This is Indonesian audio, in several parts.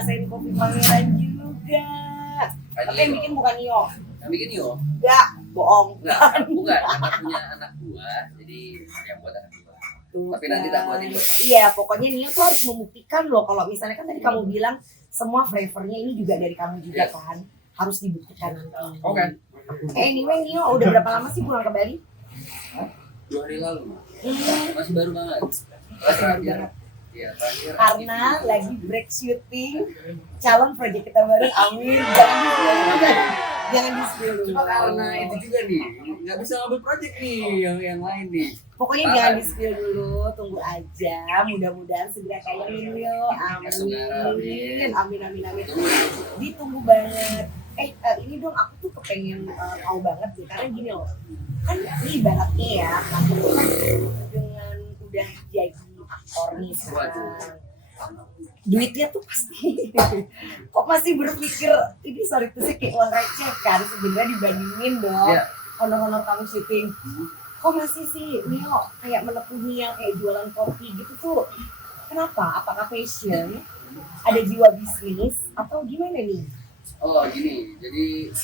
ngerasain kopi pangeran juga. Tapi yang bikin bukan Nio. Yang bikin Nio? Enggak, bohong. Enggak, bukan. Anak punya anak gua, jadi yang buat anak gua. Tuh, Tapi nanti tak buatin buat. Iya, pokoknya Nio tuh harus membuktikan loh. Kalau misalnya kan tadi kamu bilang semua flavornya ini juga dari kamu juga kan. Harus dibuktikan nanti. Oke. Anyway, Nio udah berapa lama sih pulang ke Bali? 2 hari lalu, Ma. Masih baru banget. Masih baru banget. Iya, terakhir. Karena lagi break syuting calon proyek kita baru, amin. Jangan di-spill dulu. Cuma karena itu juga nih, nggak bisa ngambil project nih yang lain nih. Pokoknya jangan di-spill dulu, tunggu aja. Mudah-mudahan segera kayak Nio. Amin. Amin. Ditunggu banget. Ini dong aku tuh kepengen tahu banget sih, karena gini loh. Kan ini ibaratnya ya, kamu kan dengan udah jadi aktor nih sekarang. Duitnya tuh pasti kok masih berpikir ini sorry tuh sih kayak uang receh kan sebenarnya dibandingin dong honor-honor kamu syuting. Kok masih sih Nio kayak menekuni yang kayak jualan kopi gitu tuh, kenapa? Apakah passion, ada jiwa bisnis atau gimana nih? Oh gini, jadi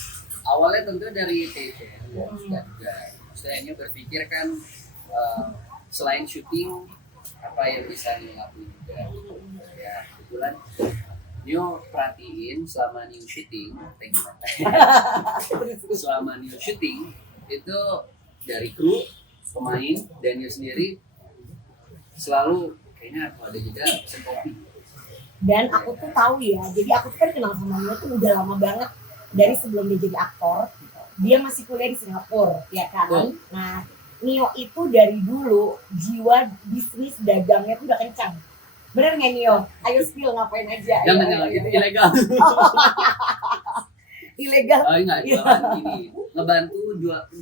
awalnya tentu dari passion juga. Maksudnya Nio berpikir kan selain syuting apa yang bisa Nio lakuin juga. Ya kebetulan Nio perhatiin selama Nio syuting, selama Nio syuting itu dari kru, pemain, dan Nio sendiri selalu kayaknya aku ada juga pesen kopi. Dan aku tuh tahu ya, jadi aku tuh kan kenal sama Nio tuh udah lama banget dari sebelum dia jadi aktor. Dia masih kuliah di Singapura, ya kan? Nah, Nio itu dari dulu jiwa bisnis dagangnya tuh udah kencang. Bener nggak Nio? Ayo spill ngapain aja? Jangan gitu, ilegal. Ilegal. Oh enggak, jualan ini.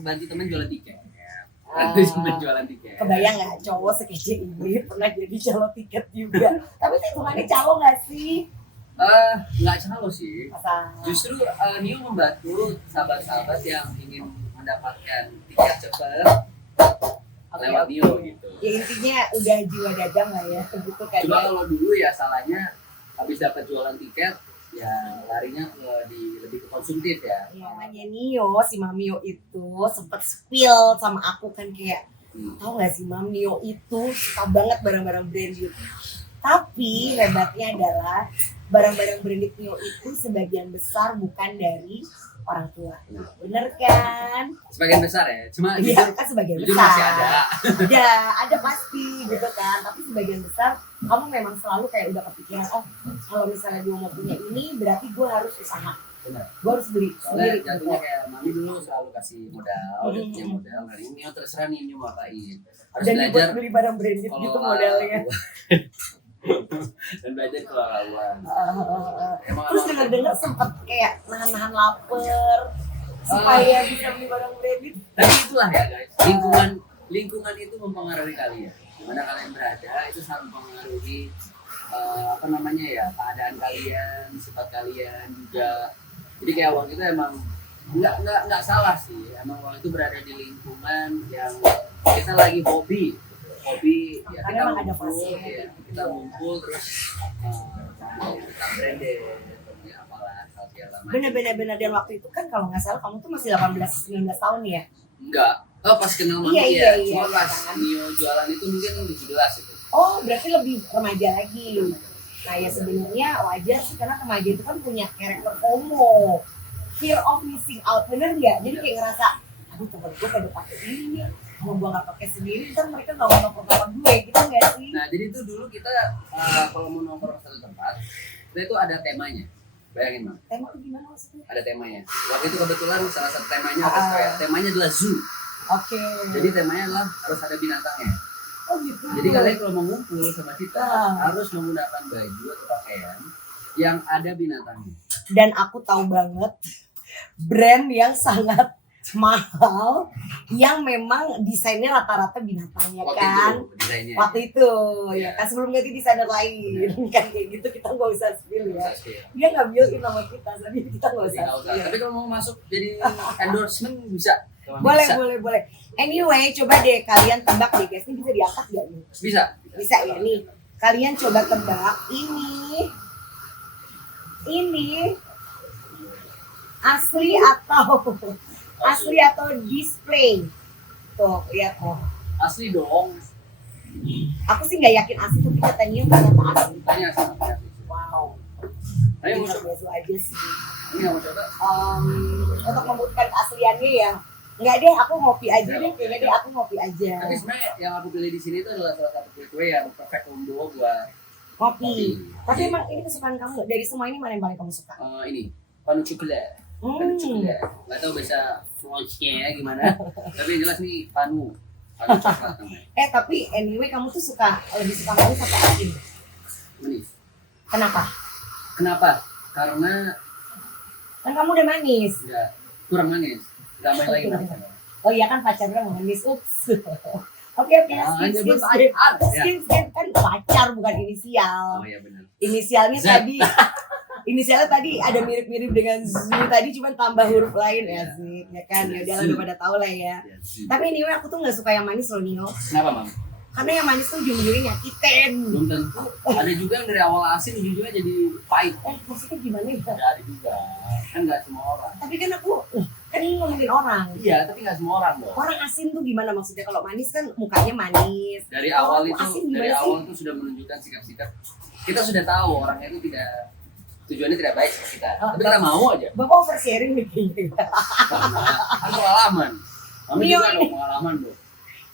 Bantu temen jualan tiket. Bantu temen jualan tiket. Kebayang nggak cowok sekece ini pernah jadi calo tiket juga? Tapi hitungannya calo nggak sih? Nggak calo sih. Masa? Justru Nio membantu sahabat-sahabat yang ingin mendapatkan tiket cepat lewat Nio gitu. Ya intinya udah jiwa dagang lah ya, gitu kan. Cuma kalau dulu ya salahnya habis dapat jualan tiket ya larinya lebih ke konsumtif ya. Namanya Nio, si Mamio itu sempet spill sama aku kan kayak tau gak sih Mam, Nio itu suka banget barang-barang branded. Tapi hebatnya adalah barang-barang branded Nio itu sebagian besar bukan dari orang tua. Bener kan? Sebagian besar ya, cuma iya kan sebagian jujur besar. masih ada. Ada pasti gitu kan. Tapi sebagian besar kamu memang selalu kayak udah kepikiran, oh kalau misalnya gue mau punya ini berarti gue harus usaha. Benar. Gue harus beli sendiri. Jatuhnya kayak mami dulu selalu kasih modal, punya modal. Nah ini Nio terserah nih Nio mau apain. Harus dan belajar beli barang branded gitu modalnya. Dan belajar kelola uang. Terus dengar-dengar sempet kayak nahan-nahan lapar supaya bisa beli barang branded. Tapi itulah ya guys, lingkungan itu mempengaruhi kalian. Dimana kalian berada itu sangat mempengaruhi keadaan kalian, sifat kalian juga. Jadi kayak waktu itu emang nggak salah sih. Emang waktu itu berada di lingkungan yang kita lagi hobi ya, kita ngumpul terus kita branded ya apalah segala macam. Bener dan waktu itu kan kalau nggak salah kamu tuh masih 18-19 tahun ya? Enggak. Oh pas kenal Mami iya, cuma pas kan? Nio jualan itu mungkin 17 itu. Oh berarti lebih remaja lagi. Nah ya sebenarnya wajar sih karena remaja itu kan punya karakter FOMO, fear of missing out, bener nggak? Jadi kayak ngerasa, aduh temen gue pada pakai ini nih, kalau gue nggak pakai sendiri, kan mereka nggak mau nongkrong gue, gitu nggak sih? Nah jadi itu dulu kita kalau mau nongkrong satu tempat, kita itu ada temanya. Bayangin Mam. Tema itu gimana maksudnya? Ada temanya. Waktu itu kebetulan salah satu temanya temanya adalah zoo. Oke. Jadi temanya adalah harus ada binatangnya. Oh gitu. Jadi kalian kalau mau ngumpul sama kita harus menggunakan baju atau pakaian yang ada binatangnya. Dan aku tahu banget brand yang sangat mahal yang memang desainnya rata-rata binatangnya waktu itu ya kan sebelum ganti desainer lain kan kayak gitu kita nggak usah spill ya dia nggak build-in nama kita tapi kita nggak usah spill. Tapi kalau mau masuk jadi endorsement bisa. Boleh. Anyway, coba deh kalian tebak deh guys, ini bisa diangkat gak nih? Bisa ya nih. Kalian coba tebak ini Ini asli atau display? Tuh, lihat tuh. Asli dong. Aku sih nggak yakin asli, tapi katanya ternyata asli. Tanya sama dia. Wow. Ayo mau Ini coba. biasa aja sih. Ini nggak mau coba. Untuk membuktikan keasliannya ya. Enggak deh, aku ngopi aja deh. Kayaknya deh aku ngopi aja. Tapi sebenarnya yang aku pilih di sini itu adalah salah satu kue yang perfect combo buat Ngopi. Tapi Jadi, emang ini kesukaan kamu nggak? Dari semua ini mana yang paling kamu suka? ini panuc coklat. Panu coklat. Nggak tahu bahasa French-nya ya gimana. Tapi yang jelas nih panu coklat namanya. Tapi anyway kamu tuh lebih suka manis atau asin? Manis. Kenapa? Kenapa? Karena Kan kamu udah manis. nggak kurang manis. Tambahin lagi manis. Oh iya kan pacarnya manis. Ups. Oke, Ah, skip. dia berpacar. Ya. Skip kan pacar bukan inisial. Oh iya benar. Inisialnya Z. tadi ada mirip-mirip dengan Z tadi, cuma tambah huruf lain ya sih, ya kan? Ya udah udah pada tahu lah ya. Ya, sih. Tapi anyway aku tuh nggak suka yang manis loh Nio. Kenapa, Mam? Karena yang manis tuh ujung-ujungnya nyakitin. Belum tentu. Ada juga yang dari awal asin ujung-ujungnya jadi pahit. Maksudnya gimana ya? Ada juga. Kan nggak semua orang. Tapi kan kan ini ngomongin orang. Iya, tapi nggak semua orang dong. Orang asin tuh gimana maksudnya? Kalau manis kan mukanya manis. Dari Kalau awal aku itu asin dari gimana awal itu sudah menunjukkan sikap-sikap. Kita sudah tahu orangnya itu tidak tujuannya tidak baik sama kita. Oh, Tapi kita mau aja. Bapak oversharing nih kayaknya. Karena kan pengalaman. Kami Mio juga ini. ada pengalaman, Bu.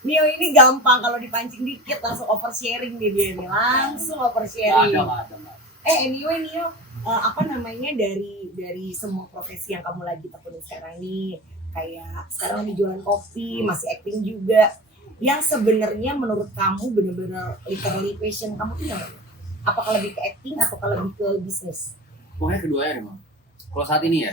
Nio ini gampang kalau dipancing dikit langsung oversharing nih dia nih. Langsung Nggak oversharing. ada. Anyway Nio, apa namanya dari semua profesi yang kamu lagi tekunin sekarang ini, kayak sekarang lagi jualan kopi, masih acting juga. Yang sebenarnya menurut kamu bener-bener literally passion kamu tuh yang mana? Apakah lebih ke acting atau lebih ke bisnis? Pokoknya keduanya deh, Mam. Kalau saat ini ya.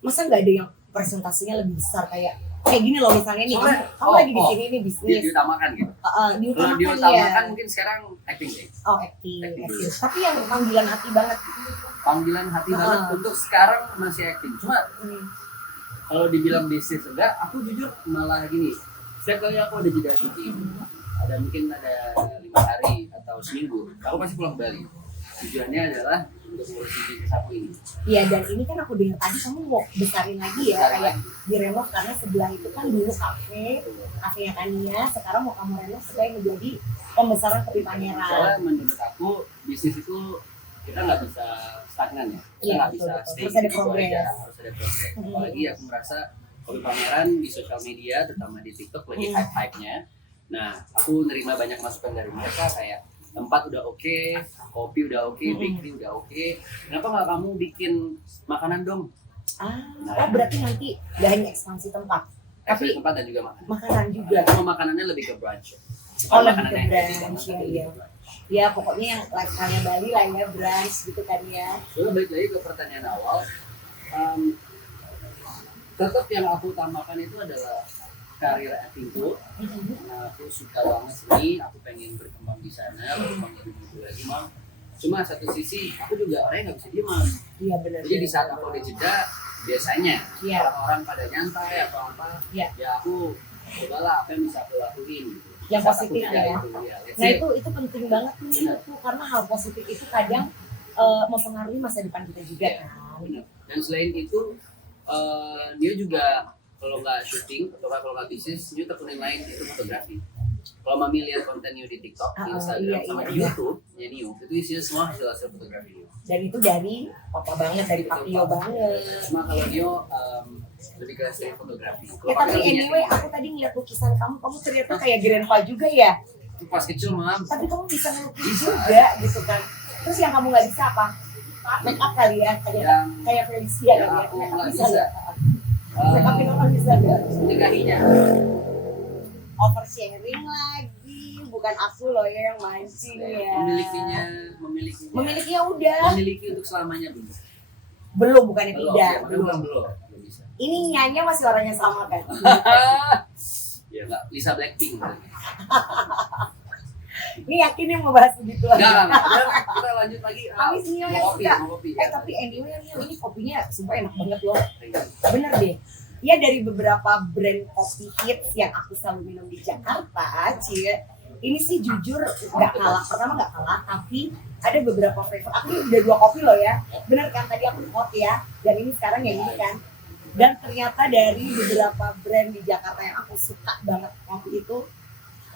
Masa nggak ada yang presentasinya lebih besar kayak gini loh misalnya nih, Soalnya- kamu lagi di sini nih bisnis, Diutamakan gitu. Kalau diutamakan diutamakan ya. mungkin sekarang acting deh. Oh acting. Acting. Tapi yang panggilan hati banget. Panggilan hati banget untuk sekarang masih acting. Cuma kalau dibilang bisnis enggak, aku jujur malah gini. Setiap kali aku ada jeda syuting, mungkin ada 5 hari atau seminggu, aku pasti pulang ke Bali. Tujuannya adalah untuk ngurusin bisnis aku ini. Iya, dan ini kan aku dengar tadi kamu mau besarin lagi ya, Besarin kayak direnov karena sebelah itu kan dulu kafenya Tania, sekarang mau kamu renov supaya menjadi pembesaran kopi Pangeran. Soalnya menurut aku bisnis itu kita nggak bisa stagnan ya, kita Iya, nggak betul, bisa betul. stay Harus ada gitu progres. aja, harus ada progres. Apalagi aku merasa kopi Pangeran di sosial media, terutama di TikTok lagi hype-hype-nya. Nah, aku nerima banyak masukan dari mereka kayak tempat udah oke, kopi udah oke, bakery udah oke. Kenapa nggak kamu bikin makanan dong? Oh berarti nanti gak hanya ekspansi tempat, Tapi tapi tempat dan juga makanan. makanan juga. Cuma makanannya lebih ke brunch. Oh, lebih Makanan ke yang brunch, heavy, tapi iya, lebih iya. ke brunch. Ya pokoknya yang lifestyle Bali lah ya, brunch gitu kan ya. Lalu balik lagi ke pertanyaan awal, tetap yang aku utamakan itu adalah karir actingku. Karena aku suka banget seni, aku pengen berkembang di sana, berkembang jadi gitu lagi Mam. Cuma satu sisi aku juga orangnya nggak bisa diem Mam. Iya benar. Jadi di saat aku udah jeda, biasanya Iya. orang-orang pada nyantai atau apa, Iya. ya aku cobalah apa yang bisa aku lakuin. Gitu. Yang Saat aku positif jeda ya. itu, ya. Let's Nah say, itu penting banget nih tuh, karena hal positif itu kadang mempengaruhi masa depan kita juga Iya. kan. benar. Dan selain itu, dia juga kalau nggak syuting atau kalau nggak bisnis, dia tekunin lain itu fotografi. Kalau Mami lihat konten Nio di TikTok, di Instagram, iya, sama iya. di YouTube, ya Nio, itu isinya semua hasil fotografi Nio. Dan itu dari papa banget, dari papio banget. Cuma kalau Nio lebih ke street fotografi. Kalau Tapi Papi lebih anyway, nyeting. aku tadi ngeliat lukisan kamu ternyata kayak grandpa juga ya. Itu pas kecil Mam. Tapi kamu bisa ngelukis juga gitu kan. Terus yang kamu nggak bisa apa? Make up kali ya, kayak Felicia yang kali ya. aku Make up nggak bisa bisa. nggak? Make upin orang bisa nggak? Nikahinya. Oversharing lagi, bukan aku loh ya yang mancing ya. Memilikinya. Memiliki ya udah. Memiliki untuk selamanya belum. Belum, bukannya Belum, tidak. ya, makanya belum bisa. Ini nyanyi masih orang yang sama kan? Ya nggak, Lisa Blackpink. Ini yakin yang mau bahas begitu lagi. Enggak, kita lanjut lagi. Habis Nio yang Mau kopi, suka. mau kopi. Tapi anyway Nio, ini kopinya sumpah enak banget loh. Bener deh. Ya dari beberapa brand kopi hits yang aku selalu minum di Jakarta, Cie, Ini sih jujur nggak kalah, pertama nggak kalah, tapi ada beberapa flavor. Aku ini udah 2 kopi loh ya, bener kan tadi aku kopi ya, dan ini sekarang yang ini kan. Dan ternyata dari beberapa brand di Jakarta yang aku suka banget kopi itu,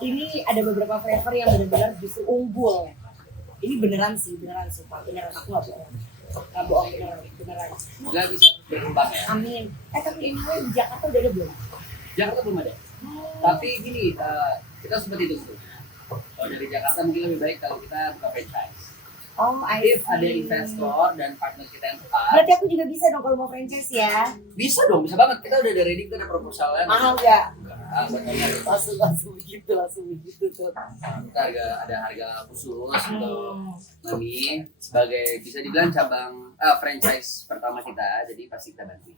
ini ada beberapa flavor yang benar-benar justru unggul. Ini beneran sih, beneran sumpah, beneran aku nggak bohong beneran. Semoga bisa berkembang ya. Amin. Tapi ini di Jakarta udah ada belum? Jakarta belum ada. Tapi gini, kita seperti itu sebetulnya. Kalau dari Jakarta mungkin lebih baik kalau kita buka franchise. Oh, I If see. ada investor dan partner kita yang tepat, Berarti aku juga bisa dong kalau mau franchise ya? bisa dong, bisa banget. Kita udah ready, kita ada proposalnya. Mahal nggak? Betul. Langsung begitu tuh. Kita ada harga khusus untuk Mami sebagai bisa dibilang cabang franchise pertama kita, jadi pasti kita bantu.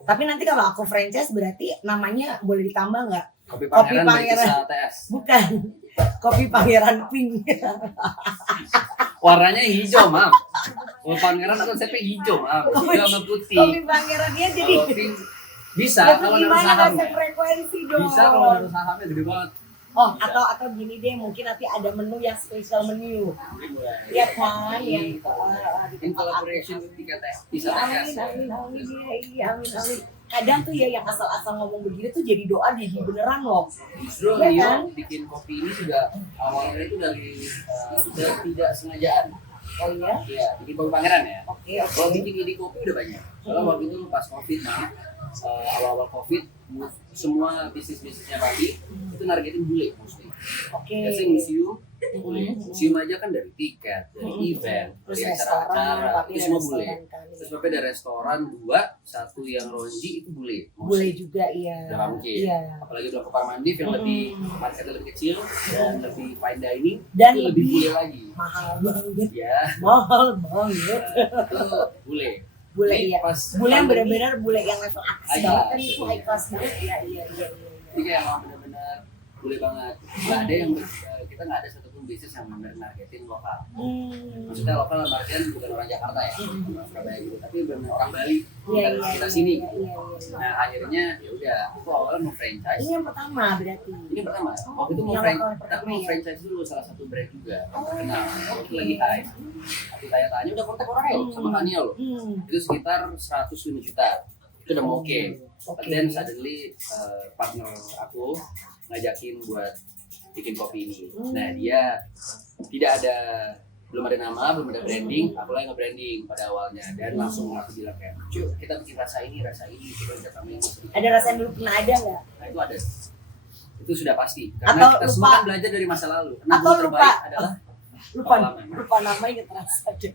Tapi nanti kalau aku franchise berarti namanya boleh ditambah nggak? Kopi Kopi Pangeran dari Pangeran. Kisah TS. Bukan. Kopi Pangeran Pink. Warnanya hijau, Mam. Kopi Pangeran konsepnya hijau, Mam. Hijau sama putih. Kopi Pangeran dia jadi. Kalau pink bisa Berarti kalau naruh gimana sahamnya. kasih frekuensi dong? Bisa kalau naruh sahamnya gede banget. Oh, atau gini deh, mungkin nanti ada menu yang spesial menu. Boleh. Iya kan, yang In collaboration with Kisah Amin, TS. amin, amin. Kadang tuh ya yang asal-asal ngomong begini tuh jadi doa jadi beneran loh. Justru Iya Rio kan? bikin kopi ini juga awalnya itu dari ketidaksengajaan. Oh iya? Iya, bikin kopi Pangeran ya. Oke. Kalau bikin ide kopi udah banyak. Soalnya waktu itu pas COVID, awal-awal COVID, semua bisnisnya Papi itu nargetin bule mostly. Oke. Biasanya museum, bule. Museum aja kan dari tiket, dari event, Terus dari restoran, acara-acara, Papi itu ada semua bule. restoran kan. Terus Papi ada restoran 2, 1 yang Ronji itu bule. Bule juga iya. Udah nggak mungkin. Iya. Apalagi udah Kopar Mandif yang lebih marketnya lebih kecil dan lebih fine dining, Dan itu lebih lebih bule lagi. mahal banget. Ya, Mahal banget. itu bule. Bule Ini iya. pas Bule yang pandemi, benar-benar bule yang level atas High banget class. kan itu high class banget. Iya. Ini kayak emang benar-benar bule banget. Nggak ada yang kita nggak ada satupun bisnis yang benar-benar nargetin lokal. Maksudnya lokal artian bukan orang Jakarta ya, orang Surabaya gitu, tapi benar orang Bali Iya, dari kita sini. Iya. Nah akhirnya ya udah, aku awalnya mau franchise. Ini yang pertama berarti. Ini pertama, waktu itu mau Yang franchise, lokal pertama tapi mau ya? franchise dulu salah satu brand juga, Oh, terkenal. Waktu oke. lagi high. Aku tanya-tanya udah kontak orangnya loh, sama Tania loh. Itu sekitar 105 juta. Itu udah mau oke. But then suddenly partner aku ngajakin buat bikin kopi ini. Nah dia belum ada nama, belum ada branding, aku lagi nge-branding pada awalnya dan langsung aku bilang kayak, "Cuk, kita bikin rasa ini, coba kita tambahin sedikit." Ada rasa yang dulu pernah ada nggak? Nah itu ada. Itu sudah pasti. Karena Atau kita lupa. semua kan belajar dari masa lalu. Karena Atau guru lupa. terbaik adalah pengalaman. Lupa namanya terasa deh.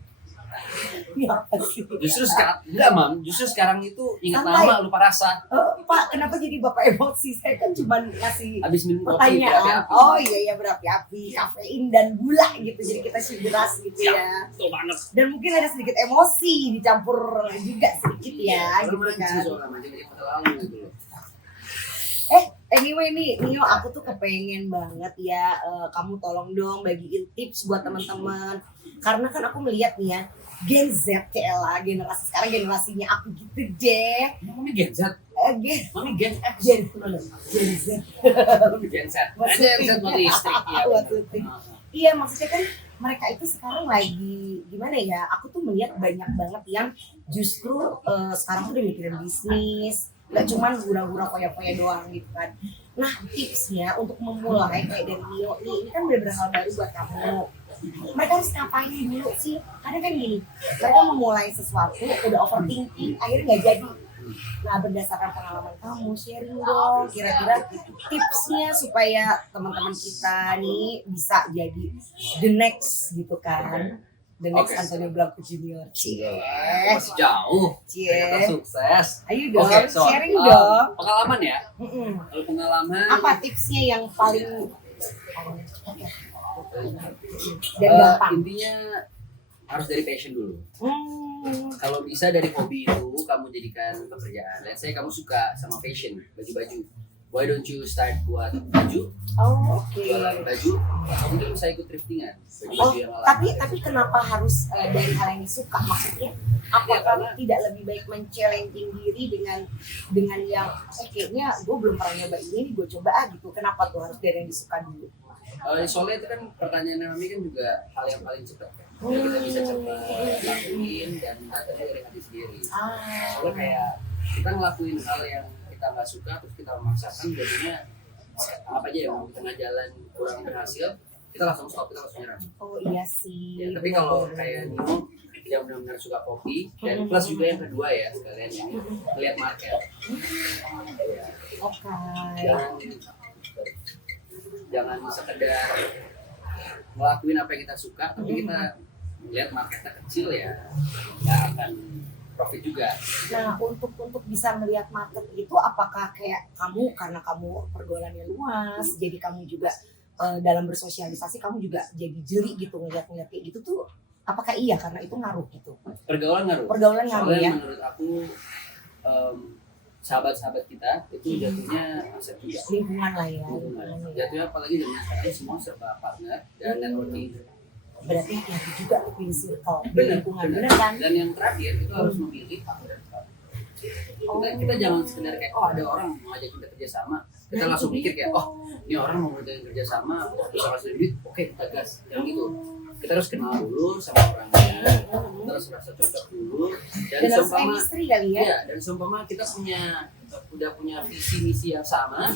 Ini apa sih? Justru sekarang enggak, Mam. Justru sekarang itu ingat Santai. nama lupa rasa. Pak, kenapa jadi bapak emosi? Saya kan cuma ngasih Habis minum kopi pertanyaan. berapi-api. Oh iya berapi-api, kafein dan gula gitu. Jadi kita deras gitu ya. Betul banget. Dan mungkin ada sedikit emosi dicampur juga sedikit ya, Karena gitu mancing kan. soalnya mancing dari masa lalu gitu loh. Anyway nih, Nio, aku tuh kepengen banget ya, kamu tolong dong bagiin tips buat teman-teman. Karena kan aku melihat nih ya, Gen Z, CLA, generasi sekarang generasinya aku gitu deh. Mami Gen Z, Mami Gen X, Gen Z. Mami Gen Z. Gen Z buat listrik ya. Maksudnya. Iya, maksudnya kan mereka itu sekarang lagi gimana ya? Aku tuh melihat banyak banget yang justru sekarang tuh udah mikirin bisnis, nggak cuman gura-gura foya-foya doang gitu kan. Nah, tipsnya untuk memulai kayak dari Nio ini kan bener-bener hal baru buat kamu. Mereka harus ngapain dulu sih? Karena kan gini, mereka memulai sesuatu udah overthinking, akhirnya nggak jadi. Nah, berdasarkan pengalaman kamu, sharing dong kira-kira tipsnya supaya teman-teman kita nih bisa jadi the next gitu kan. The next Oke. Antonio Blanco Junior. Masih jauh. Ternyata sukses. Ayo dong, Oke, so, sharing dong. pengalaman ya. Mm-mm. Kalau pengalaman Apa tipsnya yang paling dan eh, gampang? intinya harus dari passion dulu. Hmm. Kalau bisa dari hobi itu kamu jadikan pekerjaan. Let's say kamu suka sama fashion, baju-baju. Why don't you start buat baju? Oh, oke. Jualan baju, mungkin bisa ikut thriftingan. Oh, Baju-baju yang lama. tapi kenapa harus dari hal yang disuka? Maksudnya apakah tidak lebih baik men-challenging diri dengan yang kayaknya gue belum pernah nyoba ini gue coba gitu. Kenapa tuh harus dari yang disuka dulu? Soalnya itu kan pertanyaannya Mami kan juga hal yang paling cepat kan. Jadi kita bisa cepat lakuin dan datanya dari hati sendiri. Soalnya kayak kita ngelakuin hal yang kita nggak suka terus kita memaksakan jadinya apa aja yang di tengah jalan kurang berhasil kita langsung stop, kita langsung nyerah. Oh iya sih. Ya, tapi kalau kayak Nino yang benar-benar suka kopi dan plus juga yang kedua ya sekalian yang melihat market. Ya, Oke. jangan sekedar ngelakuin apa yang kita suka tapi kita lihat marketnya kecil ya nggak akan profit juga. Nah, untuk bisa melihat market itu apakah kayak kamu karena kamu pergaulannya luas, jadi kamu juga dalam bersosialisasi kamu juga jadi jeli gitu ngeliat-ngeliat kayak gitu tuh apakah iya karena itu ngaruh gitu? Pergaulan ngaruh. Pergaulan ngaruh Soalnya ya. menurut aku sahabat-sahabat kita itu jatuhnya aset juga. Lingkungan lah ya. Lingkungan. Lingkungan ya. Jatuhnya apalagi dengan sekarang semua serba partner dan networking. Berarti hati-hati juga tuh pilih circle di Benar, lingkungan, benar. bener kan? Dan yang terakhir itu harus memilih partner. Kita jangan sekedar kayak ada orang mau ngajak kita kerjasama kita langsung mikir kayak ini orang mau ngajakin kerjasama bisa kasih duit oke kita gas jangan gitu. Kita harus kenal dulu sama orangnya, kita harus merasa cocok dulu Dan harus chemistry kali ya. ya dan seumpama kita udah punya visi misi yang sama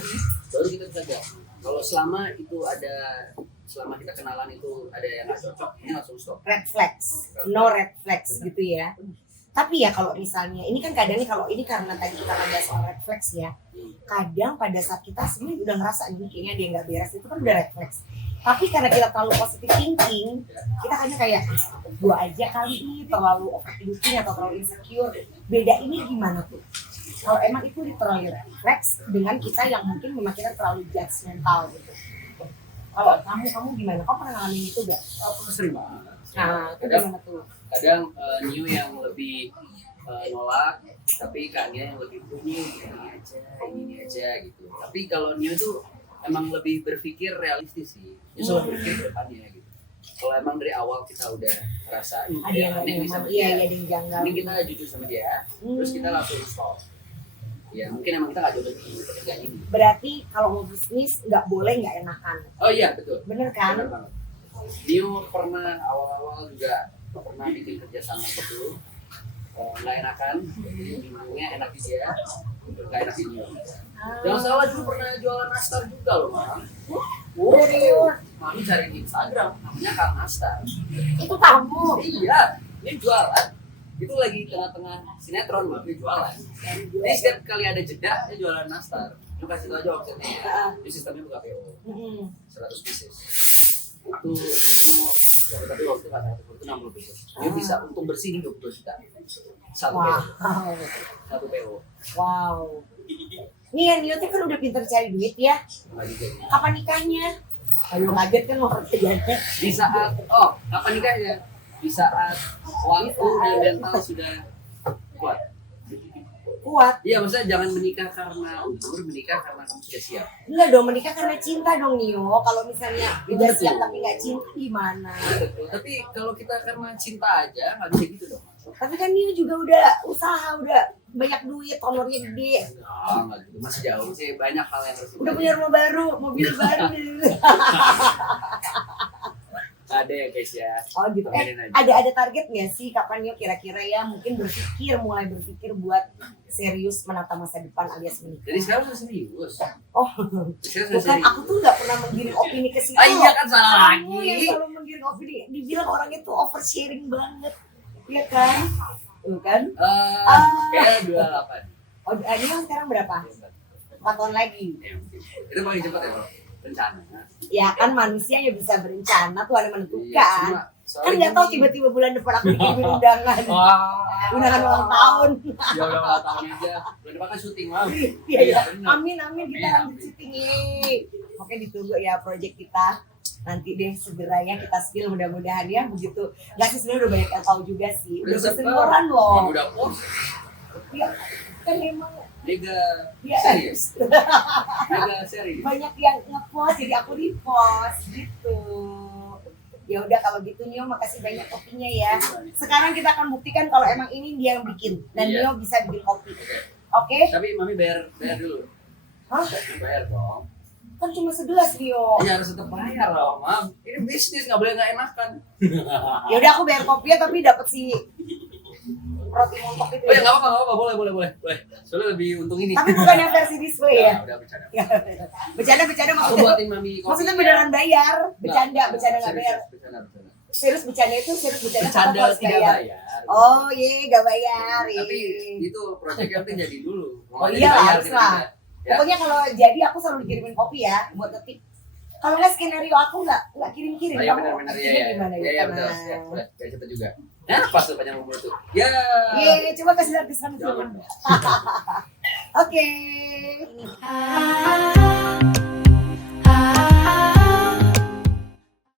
baru kita bisa gas. Kalau selama kita kenalan itu ada yang nggak cocok ini langsung stop. Red flags, no red flags gitu ya. Tapi ya kalau misalnya ini kan kadang nih kalau ini karena tadi kita ada soal red flags ya. Kadang pada saat kita sebenarnya udah ngerasa ini kayaknya dia nggak beres itu kan udah red flags. Tapi karena kita terlalu positive thinking, kita hanya kayak gua aja kali ini terlalu overthinking atau terlalu insecure. Beda ini gimana tuh? Kalau emang itu terlalu red flags dengan kita yang mungkin memang kita terlalu judgmental gitu. Kalau kamu gimana? Kau pernah ngalamin itu gak? Aku sering banget. Nah, itu gimana tuh? Kadang New yang lebih nolak tapi Kak-nya yang lebih ini aja gitu. Tapi kalau New tuh emang lebih berpikir realistis sih. Dia selalu berpikir ke depannya gitu. Kalau emang dari awal kita udah ngerasa Ada yang aneh nih sama iya dia, ada yang janggal. ini kita jujur sama dia, terus kita langsung stop. Ya mungkin emang kita nggak jodoh di pekerjaan ini. Berarti kalau mau bisnis nggak boleh nggak enakan. Oh iya betul. Bener kan? Bener banget. New pernah awal-awal juga pernah bikin kerja sama gitu. Nggak enakan, jadi bingungnya enak di dia, nggak enak di New. Jangan salah dulu pernah jualan nastar juga loh, Mam. Serius? Mami cari di Instagram, namanya Kang Nastar. Itu kamu. Iya, dia jualan. Itu lagi tengah-tengah sinetron, Mami jualan. Jadi setiap kali ada jeda, dia jualan nastar. Lu kasih tau aja omsetnya. Ini sistemnya buka PO, 100 pieces. Itu dulu, tapi waktu itu nggak 100, itu 60 pieces. Dia bisa untung bersih 20 juta. Satu PO. Satu PO. Wow. Nih ya Nio tuh kan udah pinter cari duit ya. Kapan nikahnya? Ayo kaget kan mau kerjanya. Di saat, kapan nikahnya? Di saat waktu dan mental sudah kuat. Kuat. Iya, maksudnya jangan menikah karena umur, menikah karena kamu sudah siap. Enggak dong, menikah karena cinta dong Nio. Kalau misalnya udah siap tapi nggak cinta gimana? Betul. Tapi kalau kita karena cinta aja nggak bisa gitu dong. Tapi kan Nio juga udah usaha, udah banyak duit, honornya gede. Nggak gitu. Masih jauh sih, banyak hal yang harus Udah punya rumah baru, mobil baru. ada ya guys ya. Oh gitu. Ada target nggak sih kapan Nio kira-kira ya mungkin mulai berpikir buat serius menata masa depan alias menikah? Jadi sekarang sudah serius. Oh, Sekarang sudah bukan serius. aku tuh nggak pernah menggiring opini ke situ. Iya kan salah Kamu lagi. yang selalu menggiring opini, dibilang orangnya tuh oversharing banget, ya kan? Tuh kan? Kayak 28. Oh, ini yang sekarang berapa? 4 tahun lagi. Ya, mungkin. Itu paling cepat ya bro. Rencana. Ya kan manusia yang bisa berencana Tuhan yang Iya, menentukan. cuma Kan nggak tahu tiba-tiba bulan depan aku dikirim undangan. Undangan ulang tahun. Ya udah ulang tahun aja. Bulan depan kan syuting lah. Iya ya. bener. Amin kita lanjut syuting ini. Oke ditunggu ya project kita. Nanti deh segera ya kita spill mudah-mudahan ya begitu. Nggak sih sebenarnya udah banyak yang tahu juga sih. Udah berseliweran loh. Udah post. Ya kan emang Mega ya, serius. Mega serius. banyak yang ngepost jadi aku repost gitu. Ya udah kalau gitu Nio makasih banyak kopinya ya. Sekarang kita akan buktikan kalau emang ini dia yang bikin dan Iya. Nio bisa bikin kopi. Oke. Oke? Tapi mami bayar dulu. Hah? Bayar dong. Kan cuma segelas Rio. Ya harus tetap bayar loh, Mam. Ini bisnis nggak boleh nggak enakan. Ya udah aku bayar kopinya tapi dapat si roti montok itu. Oh ya nggak apa-apa, boleh. Soalnya lebih untung ini. Tapi bukan yang versi display ya. Udah bercanda. Bercanda Aku maksudnya. buatin Mami kopi. Maksudnya beneran bayar, bercanda nggak bayar. Bercanda. Serius bercanda itu serius bercanda Bercanda tetap harus tidak bayar. Oh iya, gak bayar. Tapi iya. itu proyeknya penting jadi dulu. Oh iya, harus lah. Ya. Pokoknya kalau jadi aku selalu dikirimin kopi ya buat ngetik. Kalau nggak skenario aku nggak kirim-kirim. Oh, iya Kamu benar-benar ngetiknya ya. gimana Iya betul. Ya, boleh. Kayak cepet juga. Nah, pas tuh panjang umur tuh. Ya. Iya, coba kasih lihat di sana. Jangan. Oke.